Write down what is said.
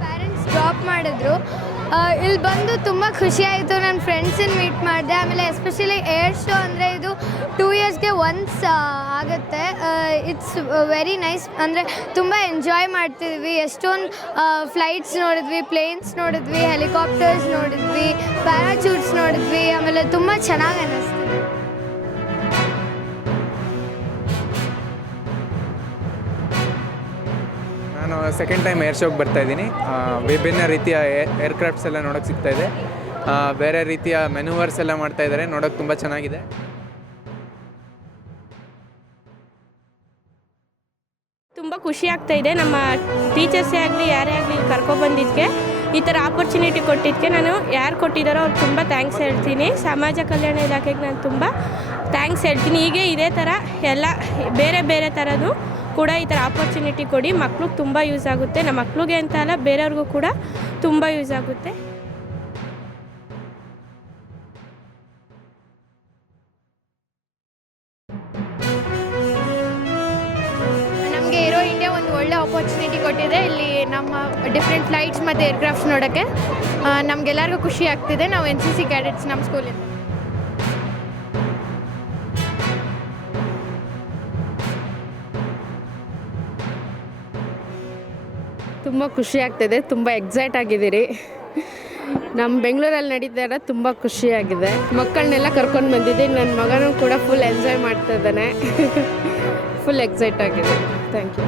Parents drop ಮಾಡಿದ್ರು. ಇಲ್ಲಿ ಬಂದು ತುಂಬ ಖುಷಿಯಾಯಿತು. ನನ್ನ ಫ್ರೆಂಡ್ಸನ್ನ ಮೀಟ್ ಮಾಡಿದೆ. ಆಮೇಲೆ ಎಸ್ಪೆಷಲಿ ಏರ್ ಶೋ ಅಂದರೆ ಇದು 2 ಇಯರ್ಸ್ಗೆ ಒನ್ಸ್ ಆಗುತ್ತೆ. It's very nice. ಅಂದರೆ ತುಂಬ ಎಂಜಾಯ್ ಮಾಡ್ತಿದ್ವಿ. ಎಷ್ಟೊಂದು ಫ್ಲೈಟ್ಸ್ ನೋಡಿದ್ವಿ, ಪ್ಲೇನ್ಸ್ ನೋಡಿದ್ವಿ, ಹೆಲಿಕಾಪ್ಟರ್ಸ್ ನೋಡಿದ್ವಿ, ಪ್ಯಾರಾಚೂಟ್ಸ್ ನೋಡಿದ್ವಿ. ಆಮೇಲೆ ತುಂಬ ಚೆನ್ನಾಗಿ ಅನ್ನಿಸ್ತು. ನಾನು ಸೆಕೆಂಡ್ ಟೈಮ್ ಏರ್ ಶೋಗೆ ಬರ್ತಾಯಿದ್ದೀನಿ. ವಿಭಿನ್ನ ರೀತಿಯ ಏರ್ಕ್ರಾಫ್ಟ್ಸ್ ಎಲ್ಲ ನೋಡೋಕ್ಕೆ ಸಿಗ್ತಾಯಿದೆ. ಬೇರೆ ರೀತಿಯ ಮೆನುವರ್ಸ್ ಎಲ್ಲ ಮಾಡ್ತಾಯಿದ್ದಾರೆ, ನೋಡೋಕ್ಕೆ ತುಂಬ ಚೆನ್ನಾಗಿದೆ. ತುಂಬ ಖುಷಿ ಆಗ್ತಾ ಇದೆ. ನಮ್ಮ ಟೀಚರ್ಸೇ ಆಗಲಿ ಯಾರೇ ಆಗಲಿ ಕರ್ಕೊಬಂದಿದ್ದಕ್ಕೆ, ಈ ಥರ ಆಪರ್ಚುನಿಟಿ ಕೊಟ್ಟಿದ್ದಕ್ಕೆ ನಾನು ಯಾರು ಕೊಟ್ಟಿದ್ದಾರೋ ಅವ್ರಿಗೆ ತುಂಬ ಥ್ಯಾಂಕ್ಸ್ ಹೇಳ್ತೀನಿ. ಸಮಾಜ ಕಲ್ಯಾಣ ಇಲಾಖೆಗೆ ನಾನು ತುಂಬ ಥ್ಯಾಂಕ್ಸ್ ಹೇಳ್ತೀನಿ. ಹೀಗೆ ಇದೇ ಥರ ಎಲ್ಲ ಬೇರೆ ಬೇರೆ ಥರದ್ದು ಕೂಡ ಈ ಥರ ಆಪರ್ಚುನಿಟಿ ಕೊಡಿ. ಮಕ್ಳಿಗೆ ತುಂಬ ಯೂಸ್ ಆಗುತ್ತೆ. ನಮ್ಮ ಮಕ್ಳಿಗೆ ಅಂತ ಅಲ್ಲ, ಬೇರೆಯವ್ರಿಗೂ ಕೂಡ ತುಂಬ ಯೂಸ್ ಆಗುತ್ತೆ. ನಮಗೆ ಏರೋ ಇಂಡಿಯಾ ಒಂದು ಒಳ್ಳೆ ಆಪರ್ಚುನಿಟಿ ಕೊಟ್ಟಿದೆ. ಇಲ್ಲಿ ನಮ್ಮ ಡಿಫ್ರೆಂಟ್ ಫ್ಲೈಟ್ಸ್ ಮತ್ತು ಏರ್ಕ್ರಾಫ್ಟ್ಸ್ ನೋಡೋಕ್ಕೆ ನಮಗೆಲ್ಲರಿಗೂ ಖುಷಿ ಆಗ್ತಿದೆ. ನಾವು NCC ಕ್ಯಾಡೆಟ್ಸ್ ನಮ್ಮ ಸ್ಕೂಲಿಂದ. ತುಂಬ ಖುಷಿ ಆಗ್ತಿದೆ. ತುಂಬ ಎಕ್ಸೈಟ್ ಆಗಿದ್ದೀರಿ. ನಮ್ಮ ಬೆಂಗಳೂರಲ್ಲಿ ನಡೀತಾ ತುಂಬ ಖುಷಿಯಾಗಿದೆ. ಮಕ್ಕಳನ್ನೆಲ್ಲ ಕರ್ಕೊಂಡು ಬಂದಿದ್ದೀನಿ. ನನ್ನ ಮಗನೂ ಕೂಡ ಫುಲ್ ಎಂಜಾಯ್ ಮಾಡ್ತಾ ಇದ್ದಾನೆ. ಫುಲ್ ಎಕ್ಸೈಟ್ ಆಗಿದೆ. Thank you.